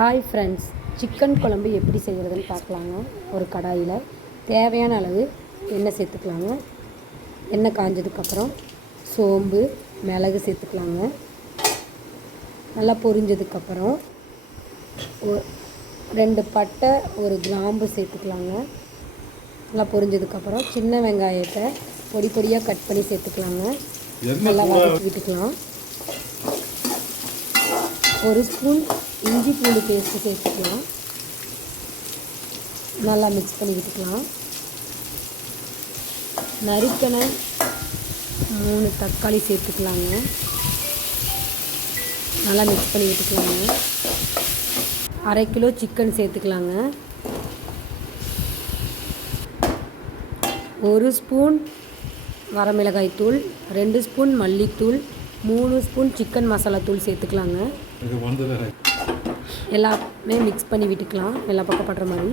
Hi friends, chicken குழம்பு எப்படி செய்கிறதுன்னு பார்க்கலாங்க. ஒரு கடாயில் தேவையான அளவு எண்ணெய் சேர்த்துக்கலாங்க. எண்ணெய் காஞ்சதுக்கப்புறம் சோம்பு மிளகு சேர்த்துக்கலாங்க. நல்லா பொரிஞ்சதுக்கப்புறம் 2 பட்டை 1 கிராம்பு சேர்த்துக்கலாங்க. நல்லா பொரிஞ்சதுக்கப்புறம் சின்ன வெங்காயத்தை பொடி பொடியாக கட் பண்ணி சேர்த்துக்கலாங்க. நல்லா வதக்கி விட்டுக்கலாம். 1 ஸ்பூன் இஞ்சி பூண்டு பேஸ்ட்டு சேர்த்துக்கலாம். நல்லா மிக்ஸ் பண்ணி விட்டுக்கலாம். நறுக்கின 3 தக்காளி சேர்த்துக்கலாங்க. நல்லா மிக்ஸ் பண்ணி விட்டுக்கலாங்க. 1/2 கிலோ சிக்கன் சேர்த்துக்கலாங்க. 1 ஸ்பூன் வரமிளகாய் தூள், 2 ஸ்பூன் மல்லித்தூள், 3 ஸ்பூன் சிக்கன் மசாலா தூள் சேர்த்துக்கலாங்க. எல்லாமே மிக்ஸ் பண்ணி விட்டுக்கலாம். எல்லா பக்கம் படுற மாதிரி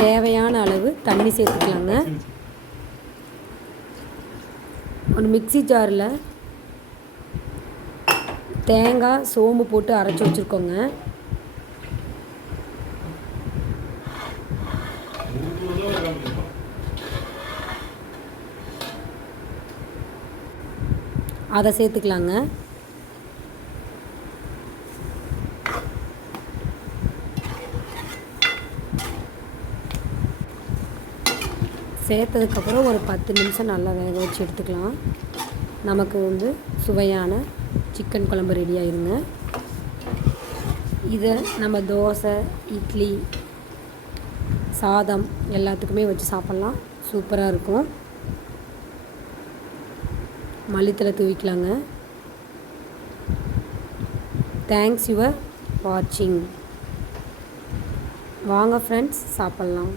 தேவையான அளவு தண்ணி சேர்த்துக்கலாங்க. ஒரு மிக்ஸி ஜாரில் தேங்காய் சோம்பு போட்டு அரைச்சி வச்சுருக்கோங்க. அதை சேர்த்துக்கலாங்க. சேர்த்ததுக்கப்புறம் ஒரு 10 நிமிஷம் நல்லா வேக வச்சு எடுத்துக்கலாம். நமக்கு சுவையான சிக்கன் குழம்பு ரெடி ஆயிருங்க. இதை நம்ம தோசை, இட்லி, சாதம் எல்லாத்துக்குமே வச்சு சாப்பிட்லாம். சூப்பராக இருக்கும். மல்லித்தலை தூவிக்கலாங்க. தேங்க்ஸ் யுவர் வாட்சிங். வாங்க ஃப்ரெண்ட்ஸ், சாப்பிட்லாம்.